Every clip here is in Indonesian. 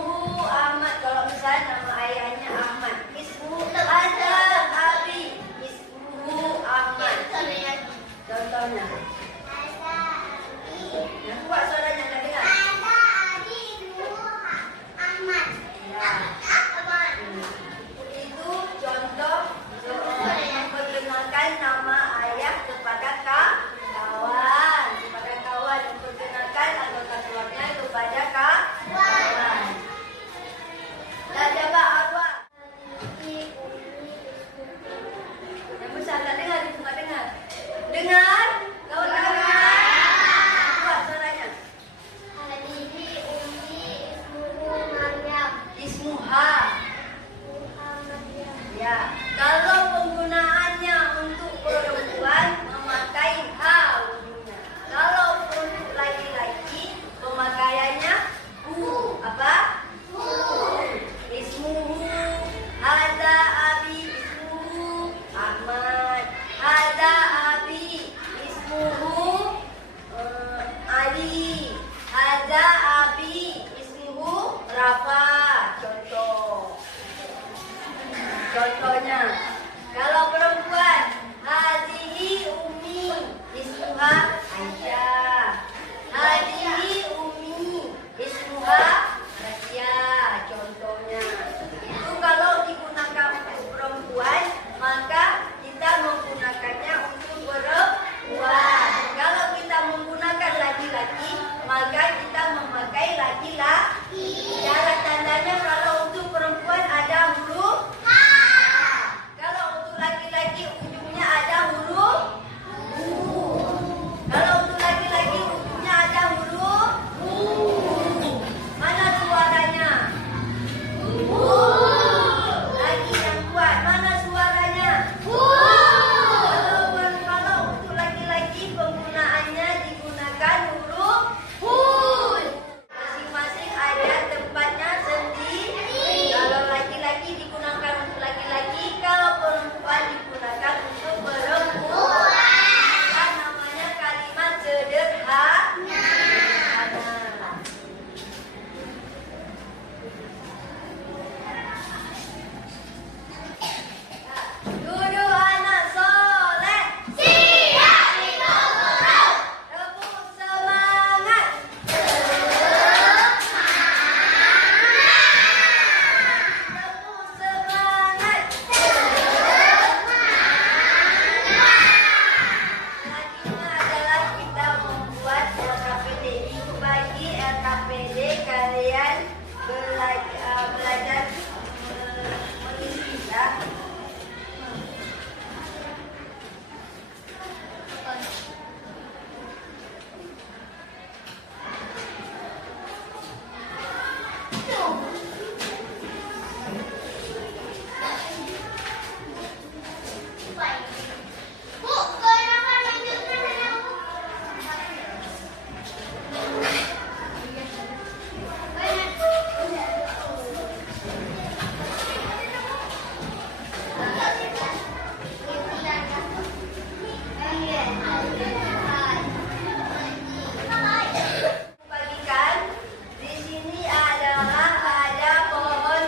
Ismuhu Ahmad. Kalau misalnya nama ayahnya Ahmad, ismuhu ada Abi. Ismuhu Ahmad. Contohnya. Yang kuat suaranya nggak dengar. Ada Abi ismuhu Ahmad. Ya. Itu contoh memperkenalkan nama ayah kepada kawan. Kepada kawan memperkenalkan anggota keluarga kepada kawan. Dah coba apa? Yang besar tak dengar, ibu tak dengar. Dengar? Kau dengar? Kuat suaranya. Hadihi ummi ismuhu Maryam. Ismuha. Maryam. Ya, kalau penggunaannya untuk perempuan memakai ha ujungnya. Kalau untuk laki-laki pemakaiannya hu. Apa? Hu. Ismuhu ada Abi ismuhu Ahmad. Ada Abi ismuhu Ali. Ada Abi ismuhu Rafa. Contohnya, kalau perempuan, hadihi ummi, ismuha Aisyah. Hadihi ummi, ismuha Rasya. Contohnya, itu kalau digunakan untuk perempuan, maka kita menggunakannya untuk perempuan. Kalau kita menggunakan laki-laki, maka kita memakai laki-laki. Cara tandanya kalau untuk perempuan ada huruf laki-laki ujungnya ada huruf U. Kalau untuk laki-laki ujungnya ada huruf U. Mana suaranya? U. Lagi yang kuat. Mana suaranya? U. Kalau untuk laki-laki penggunaannya digunakan huruf U. Masing-masing ada tempatnya sendiri. Kalau laki-laki digunakan untuk laki-laki, kalau perempuan digunakan untuk perempuan. Kan namanya kalimat sederhana. Duduk anak soleh. Siap itu guru. Tepuk semangat. Tepuk semangat. Selanjutnya adalah kita membuat LKPD. Minggu pagi LKPD kalian belajar mengisi ya. Bu, kenapa lanjutkan saya? Bagikan di sini adalah ada pohon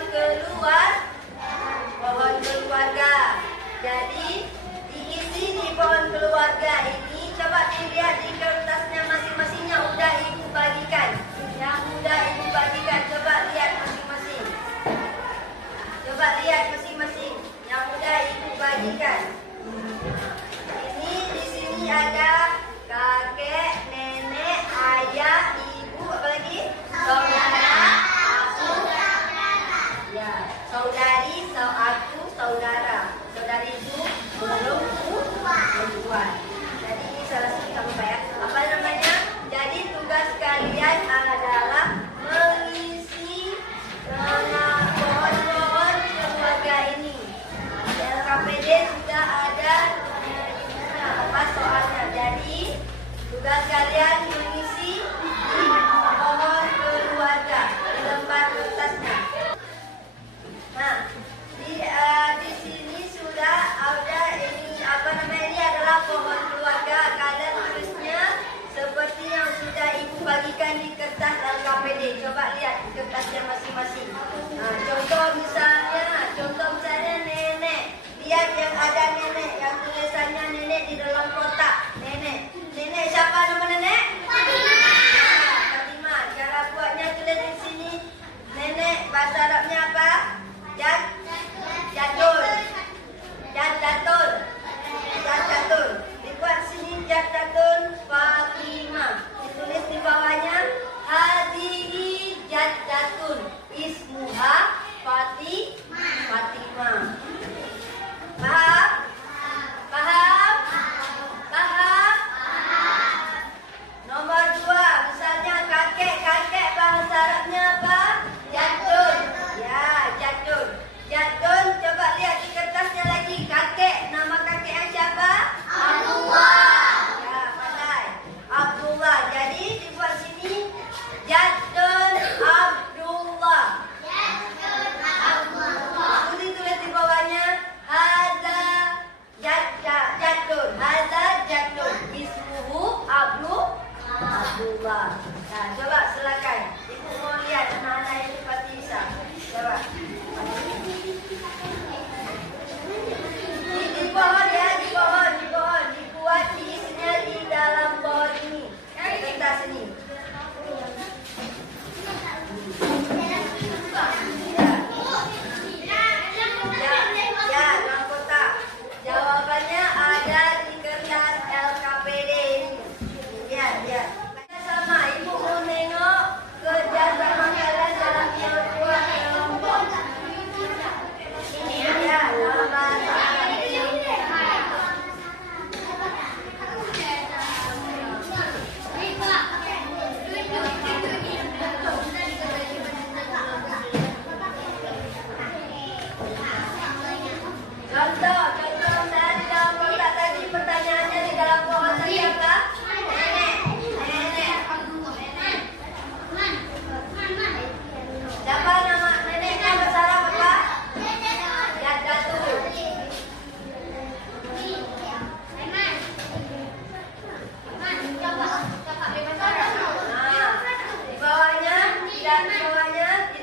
keluarga. Jadi diisi di pohon keluarga ini. Coba dilihat di kertasnya masing-masingnya udah ibu bagikan. Yang udah ibu bagikan, coba lihat masing-masing. Coba lihat masing-masing. Yang udah ibu bagikan. Ini di sini ada kakek, nenek, ayah, ibu, apa lagi? Saudara, aku. Ya, saudari, aku, saudara. Saudari ibu, belum perempuan. Jadi ini salah satu kamu bayar.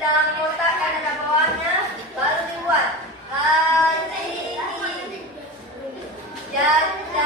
dalam kotak kan ada bawahnya, baru dibuat. Hati jati.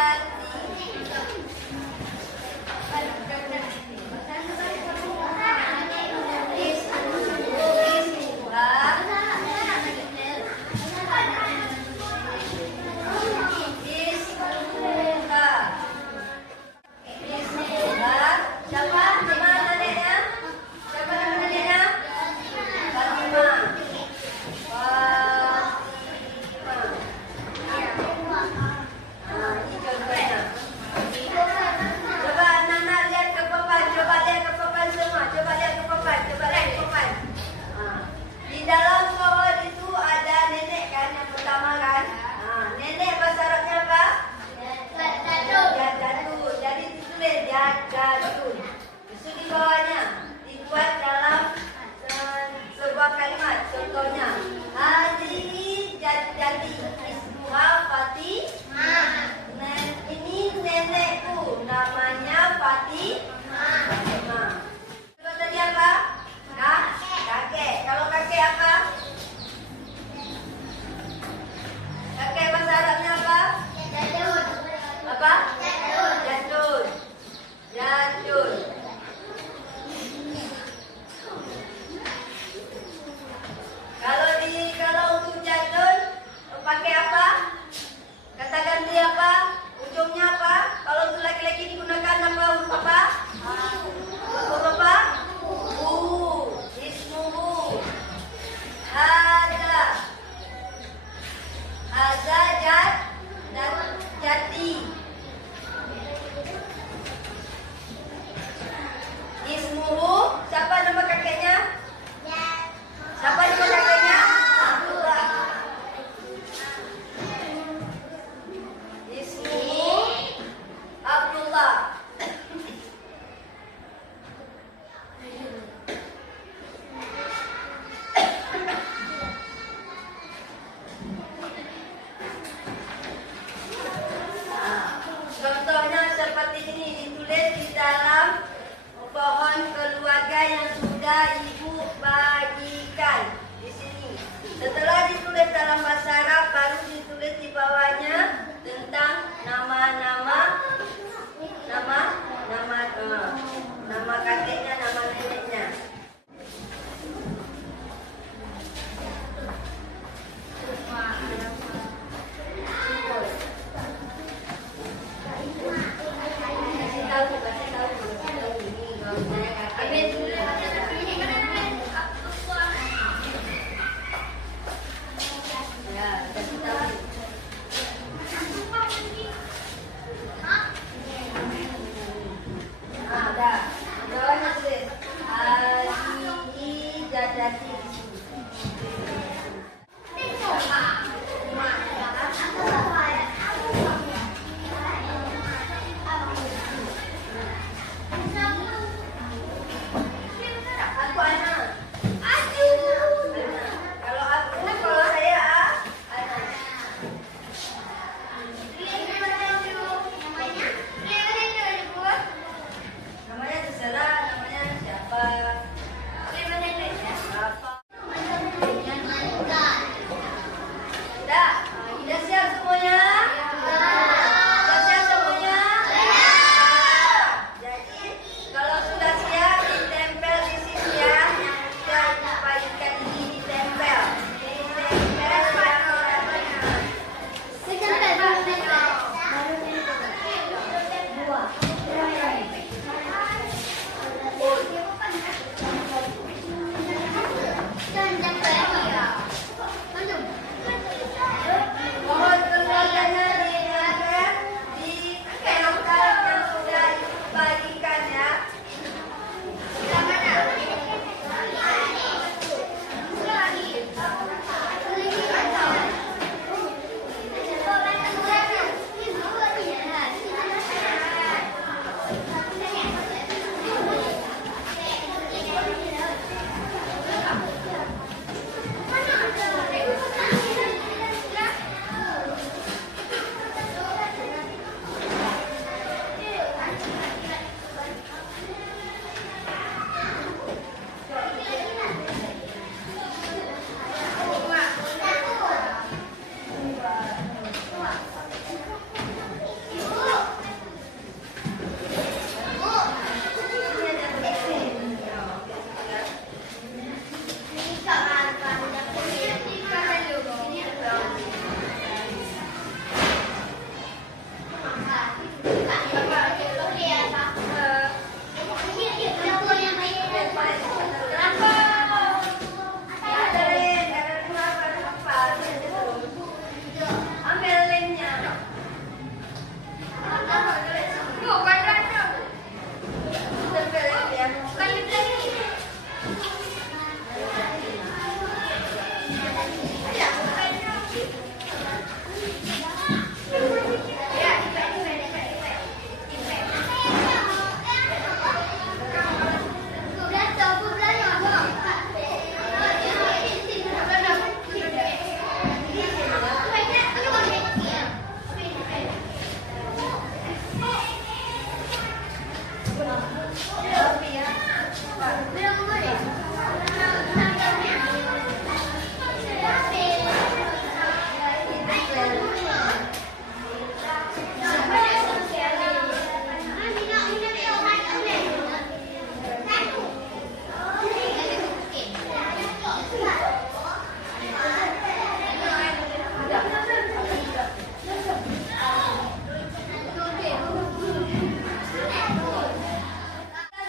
Contohnya, Hadi jadi Ismuha Fatimah. Ini nenekku, namanya Fatimah. Itu tadi apa? Kakek. Kalau kakek apa? Kakek bahasa Arabnya apa? Apa? Jadul. Kalau untuk jadul pakai apa? Kata ganti apa? Ujungnya apa? Kalau untuk laki-laki digunakan apa? Huruf apa? Huruf apa? Ismuhu. Haza jati. Ismuhu. Siapa nama kakeknya? Siapa nama kakeknya? Abdullah. Ismuhu Abdullah. Contohnya seperti ini ditulis di dalam pohon keluarga yang sudah ibu bagikan di sini. Setelah ditulis dalam bahasa Arab, baru ditulis di bawahnya tentang nama kakeknya, nama neneknya.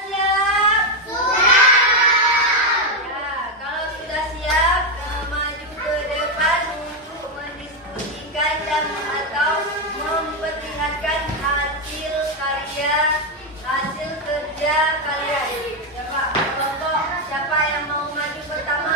Siap? Ya, kalau sudah siap, maju ke depan untuk mendiskusikan dan atau memperlihatkan hasil karya, hasil kerja kalian. Siapa? Kelompok siapa yang mau maju pertama?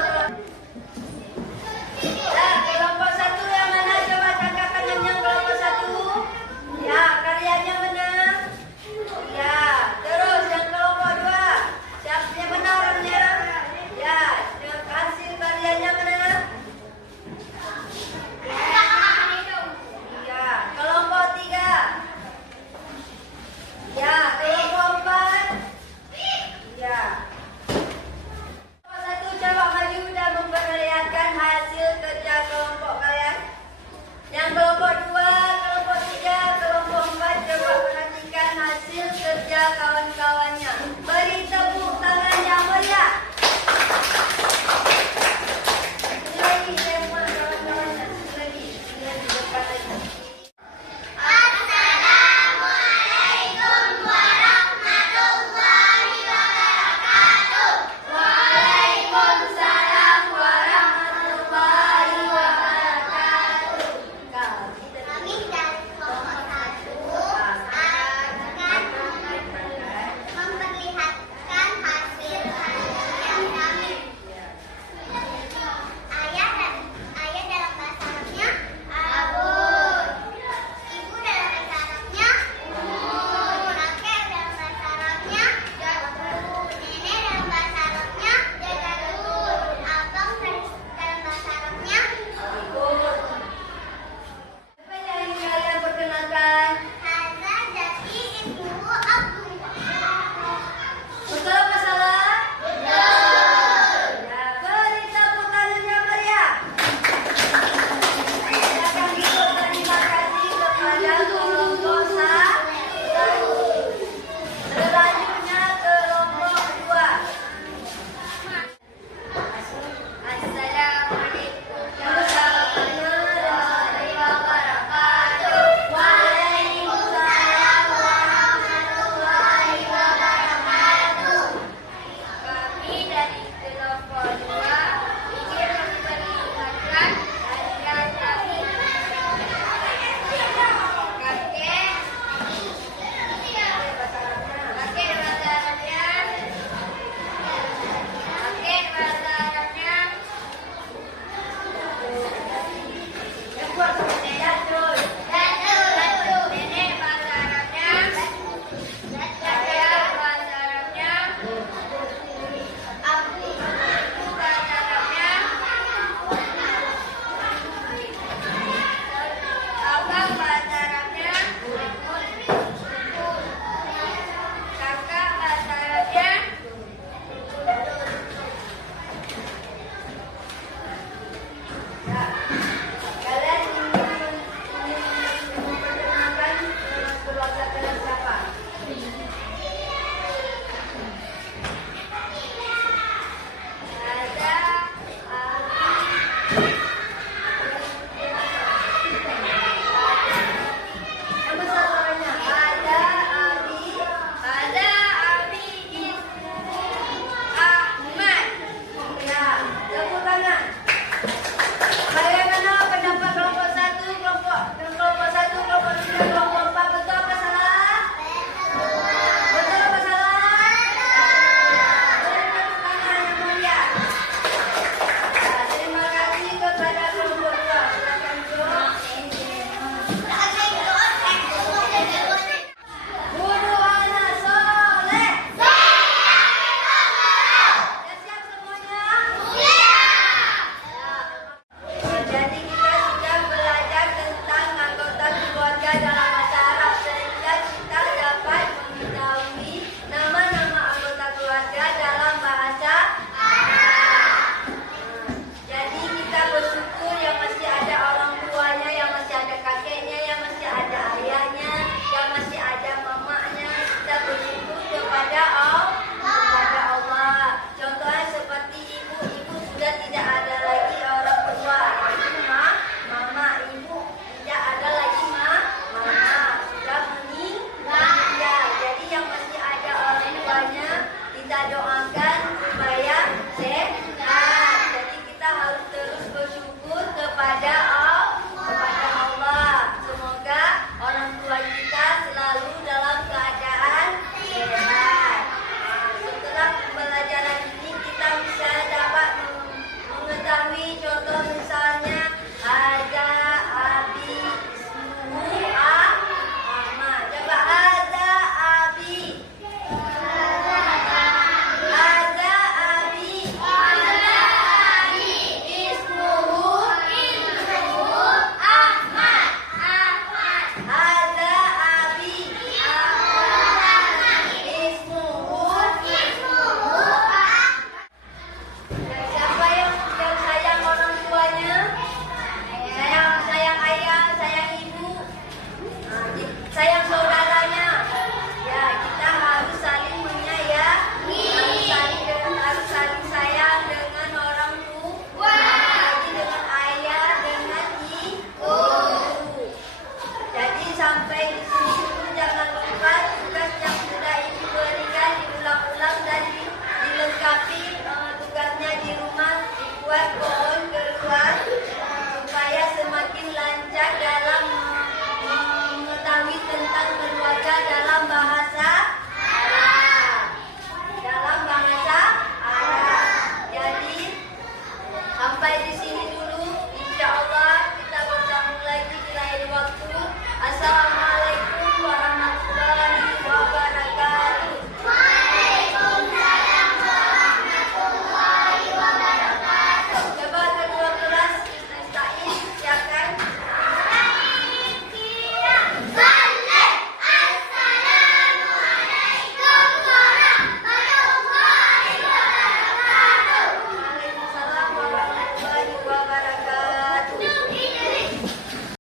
buat